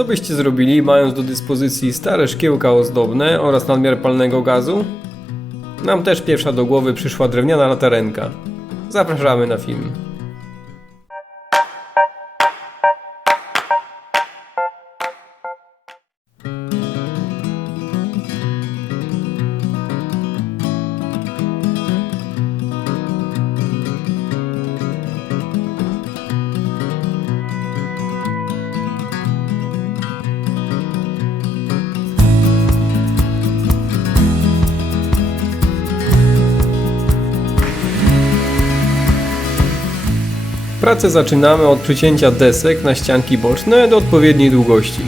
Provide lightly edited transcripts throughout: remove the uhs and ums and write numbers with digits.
Co byście zrobili, mając do dyspozycji stare szkiełka ozdobne oraz nadmiar palnego gazu? Nam też pierwsza do głowy przyszła drewniana latarenka. Zapraszamy na film. Pracę zaczynamy od przycięcia desek na ścianki boczne do odpowiedniej długości.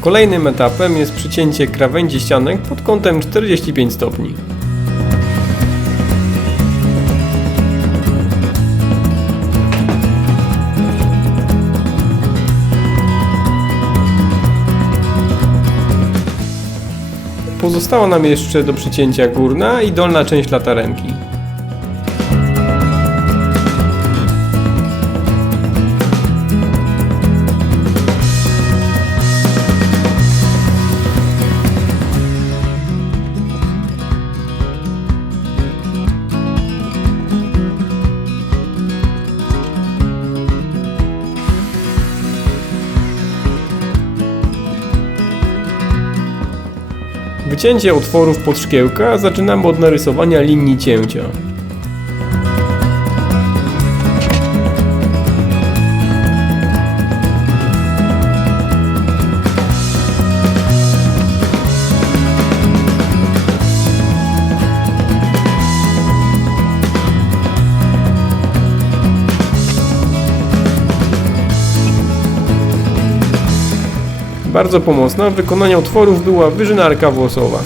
Kolejnym etapem jest przycięcie krawędzi ścianek pod kątem 45 stopni. Pozostała nam jeszcze do przycięcia górna i dolna część latarenki. Wycięcie otworów pod szkiełka zaczynamy od narysowania linii cięcia. Bardzo pomocna w wykonaniu otworów była wyżynarka włosowa.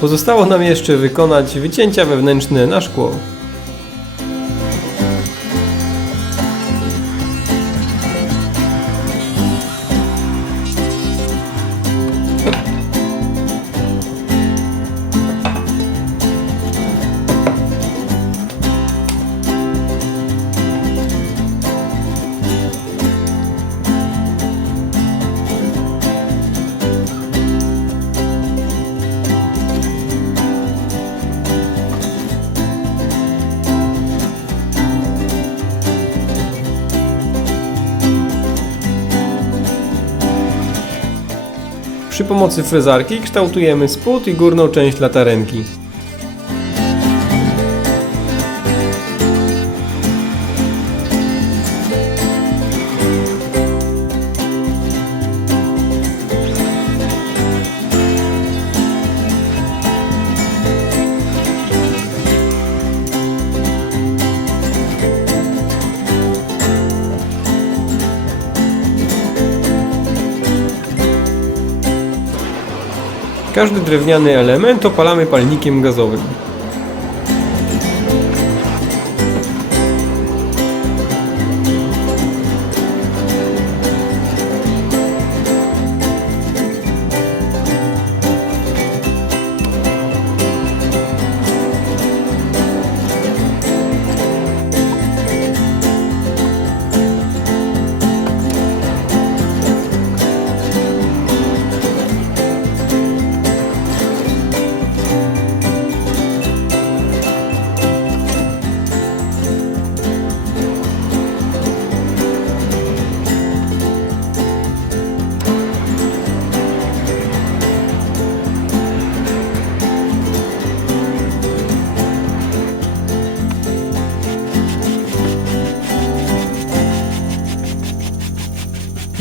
Pozostało nam jeszcze wykonać wycięcia wewnętrzne na szkło. Przy pomocy frezarki kształtujemy spód i górną część latarenki. Każdy drewniany element opalamy palnikiem gazowym.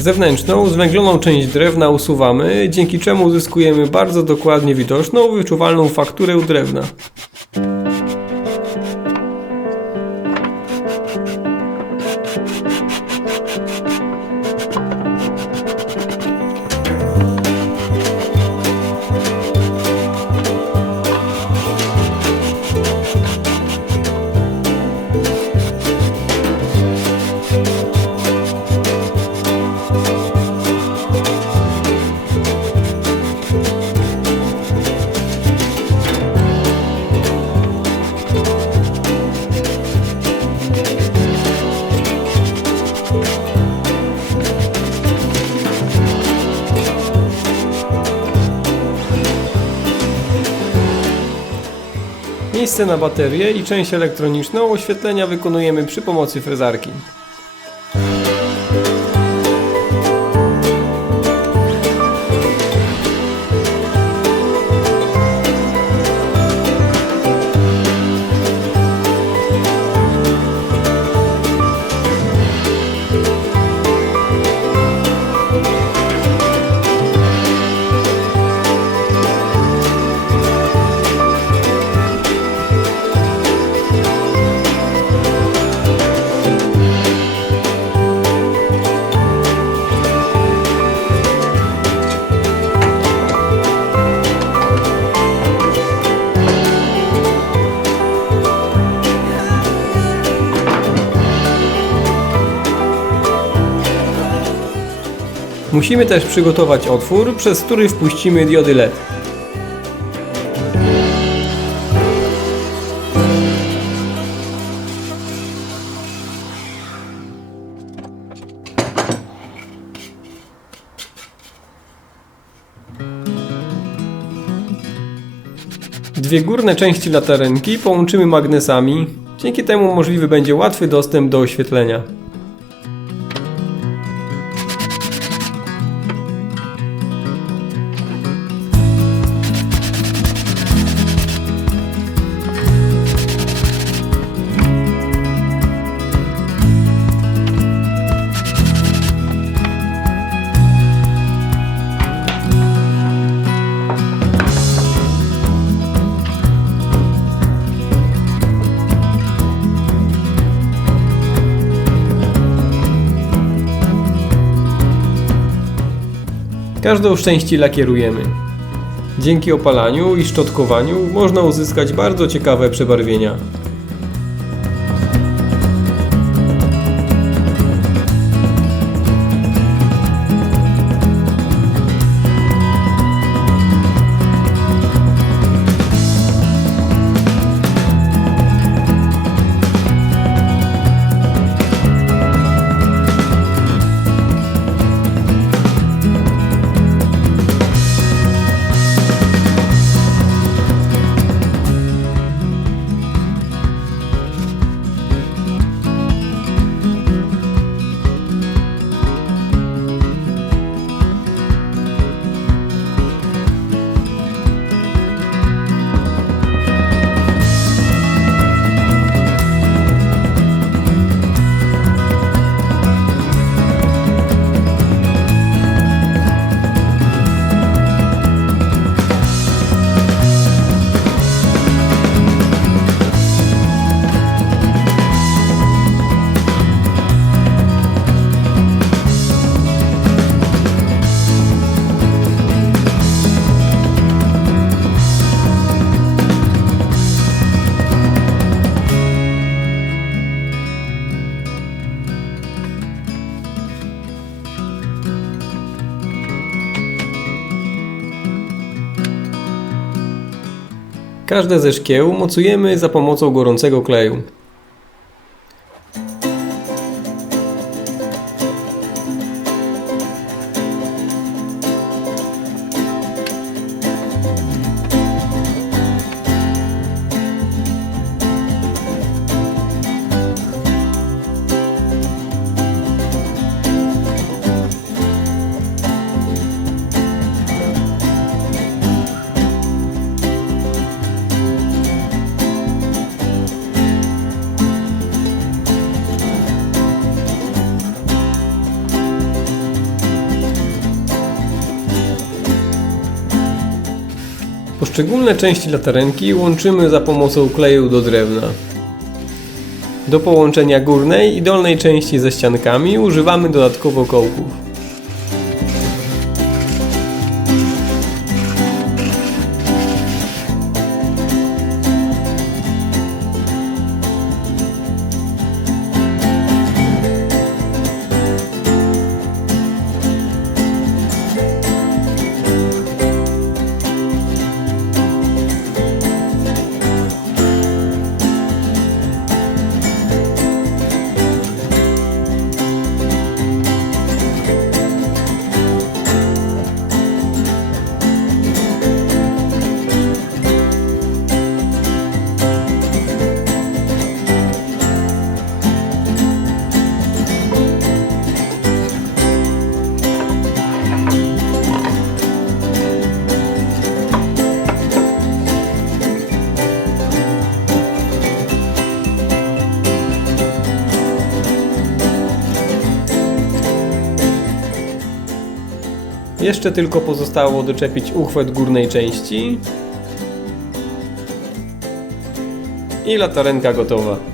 Zewnętrzną, zwęgloną część drewna usuwamy, dzięki czemu uzyskujemy bardzo dokładnie widoczną, wyczuwalną fakturę drewna. Miejsce na baterię i część elektroniczną oświetlenia wykonujemy przy pomocy frezarki. Musimy też przygotować otwór, przez który wpuścimy diody LED. Dwie górne części latarenki połączymy magnesami, dzięki temu możliwy będzie łatwy dostęp do oświetlenia. Każdą z części lakierujemy. Dzięki opalaniu i szczotkowaniu można uzyskać bardzo ciekawe przebarwienia. Każde ze szkieł mocujemy za pomocą gorącego kleju. Poszczególne części latarenki łączymy za pomocą kleju do drewna. Do połączenia górnej i dolnej części ze ściankami używamy dodatkowo kołków. Jeszcze tylko pozostało doczepić uchwyt górnej części i latarenka gotowa.